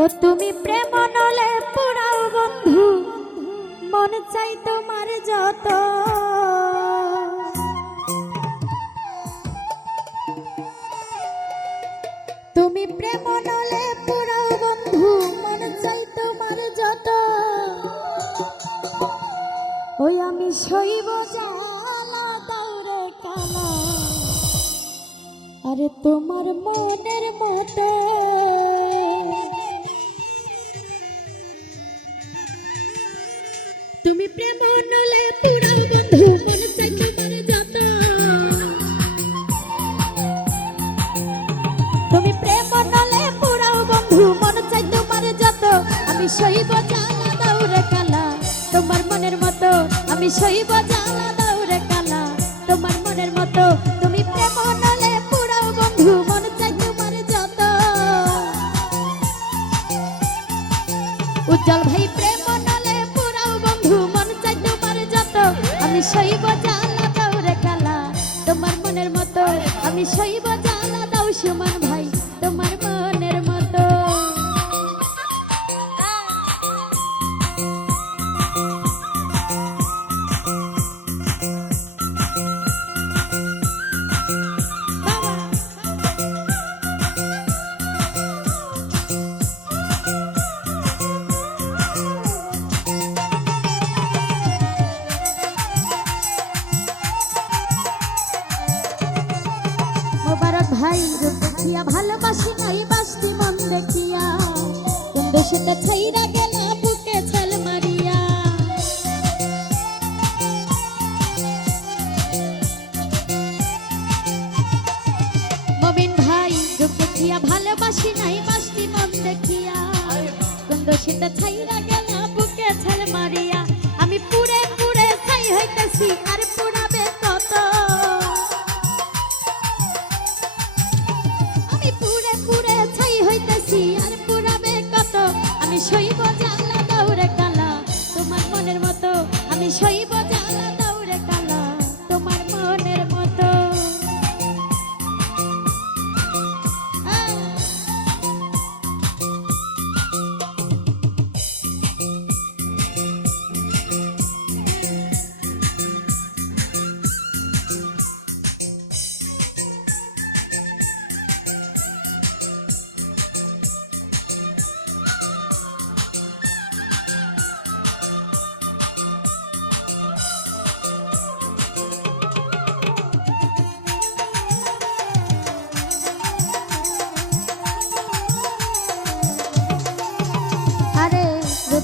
ও তুমি প্রেম নলে পুরাও বন্ধু, মন চাই তোমার যত। তুমি প্রেম নলে পুরাও বন্ধু, মন চাই তোমার যত। ওই আমি সইব জ্বালা দাউরে কালা, আরে তোমার মনের মতো। তুমি প্রেম নলে পুরাও বন্ধু, মন চাই তোমার যত। তুমি প্রেম নলে পুরাও বন্ধু, মন চাই তোমার যত। আমি সইব জ্বালা দাউরে কালা, তোমার মনের মতো। আমি সইব জ্বালা দাউরে কালা, তোমার মনের মতো। তুমি প্রেম নলে পুরাও বন্ধু, মন চাই তোমার যত। উজ্জ্বল ভাই প্রেম নলে পুরাও বন্ধু, মন চাই তোমার যত। আমি সইব জ্বালা দাউরে কালা, তোমার মনের মতো। আমি সইব জ্বালা দাও সুমন ভাই, তোমার মনের মতো। মোবারক ভাই রূপ দেখিয়া ভালোবাসি নাই বাসতি মন দেখিয়া, কোন দোষেতে ছাইরা গেলা বুকে ছেল মারিয়া। মবিন ভাই রূপ দেখিয়া ভালোবাসি নাই বাসতি মন দেখিয়া, কোন দোষেতে ছাইরা গেলা বুকে ছেল মারিয়া। আমি পুরে পুরে ছাই হইতেছি, আর পুরাবে কত। আমি সইব জ্বালা দাউরে কালা, তোমার মনের মতো। আমি সইব জ্বালা দাউরে কালা, তোমার মনের মতো।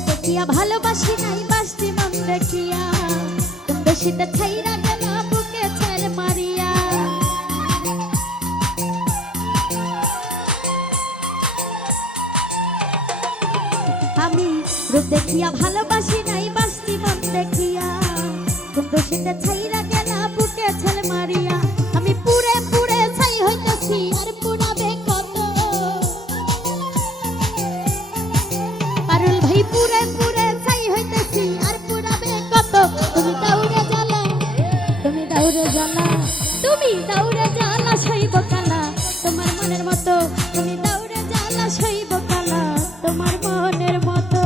দেখিয়া ভালোবাসি নাই বাসতি মন দেখিয়া, কোন দোষিতে ছাইরা গেলা বুকে ছেল মারিয়া। আমি রূপ দেখিয়া ভালোবাসি নাই বাসতি মন দেখিয়া, কোন দোষিতে ছাইরা গেলা বুকে ছেল মারিয়া। আমি পুরে পুরে ছাই হইতেছি, আর পুরাবে কত। পারুল ভাই পুরে পুরে ছাই হইতেছি, আর পুরাবে কত। তুমি দাউরে জ্বালা, তুমি দাউরে জ্বালা, তুমি দাউরে জ্বালা সইব কালা, তোমার মনের মতো। তুমি দাউরে জ্বালা সইব কালা, তোমার মনের মতো।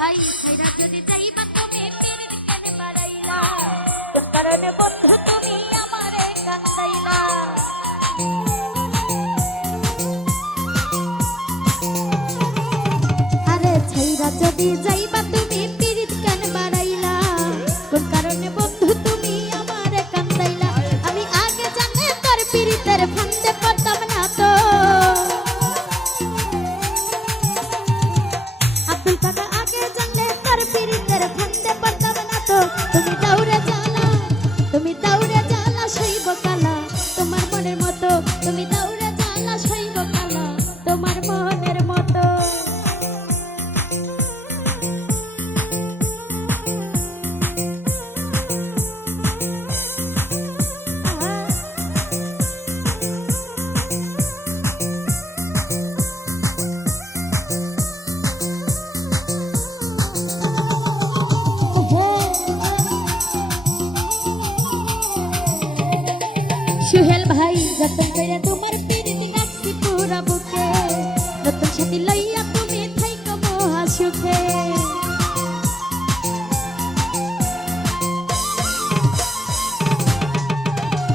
ভাই ছাইরা যদি যাইবা তুমি পীর কেন বাড়াইলা, কোন কারণে বন্ধু তুমি আমারে কান্দাইলা। আরে ছাইরা যদি যাইবা তুমি পীর কেন বাড়াইলা, কোন কারণে বন্ধু তুমি আমারে কান্দাইলা। আমি আগে জানলে তোর পীরিতের ফান্দে পড়তাম না তো। আব্দুল কাকা আগে জানলে তোর পীরিতের ফান্দে পড়তাম না তো। তুমি দাউরে জ্বালা, তুমি দাউরে জ্বালা সইব কালা, তোমার মনের মতো। তুমি দাউরে জ্বালা সইব কালা, তোমার মনের মতো। যতন করে তোমার পিরিতি রাখছি পুরা বুকে নতুন সাথী লইয়া তুমি থাইকো মহা সুখে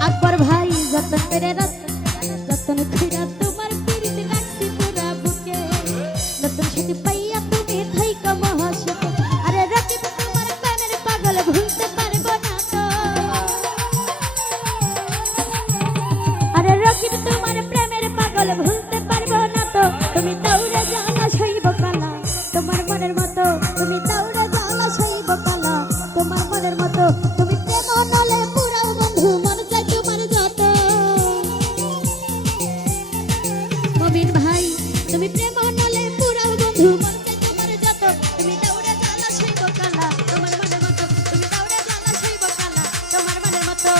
আকবর ভাই যতন করে যতন করে তোমার পিরিতি রাখছি পুরা বুকে নতুন সাথী পাইয়া তুমি থাইকো মহা সুখে আরে রাকিব তোমার প্রেমের পাগল ভুলতে পারবো না তো আরে রাকিব তোমার প্রেমের পাগল ভুলতে পারবো না তো তুমি দৌড়ে জ্বালা সইব কালা তোমার মনের মতো তুমি দৌড়ে জ্বালা সইব কালা তোমার মনের মতো তুমি প্রেম নলে পুরাও বন্ধু মন চাই তোমার যত মমিন ভাই তুমি প্রেম নলে পুরাও বন্ধু মন চাই তোমার যত তুমি দৌড়ে জ্বালা সইব কালা তোমার মনের মতো তুমি দৌড়ে জ্বালা সইব কালা তোমার মনের মতো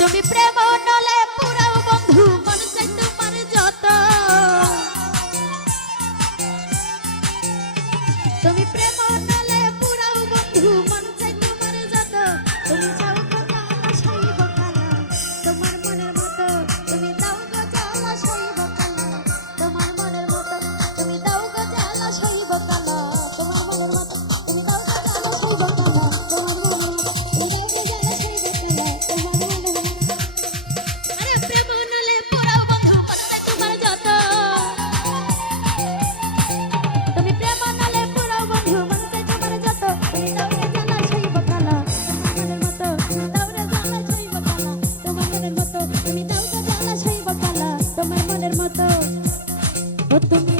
তুমি প্রেম নলে পুরাও বন্ধু মন চাই তোমার যত তুমি প্রেম নলে পুরাও বন্ধু মন চাই তোমার যত তুমি যাও গো জ্বালা সইব কালা তোমার মনের মতো তুমি দাও গো জ্বালা সইব কালা তোমার মনের মতো তুমি দাও গো জ্বালা সইব কালা তোমার মনের মতো তুমি দাও গো জ্বালা সইব কালা তোমার মনের মতো তুমি দাও গো জ্বালা সইব কালা তোমার মনের মতো আরে প্রেম নলে পুরাও বন্ধু মন চাই তোমার যত তুমি প্রেম নলে পুরাও বন্ধু মন চাই তোমার যত তুমি দৌড়ে জ্বালা সইব কালা তোমার মনের মতো তুমি দৌড়ে জ্বালা সইব কালা তোমার মনের মতো তুমি দাও গো জ্বালা সইব কালা তোমার মনের মতো ও তুমি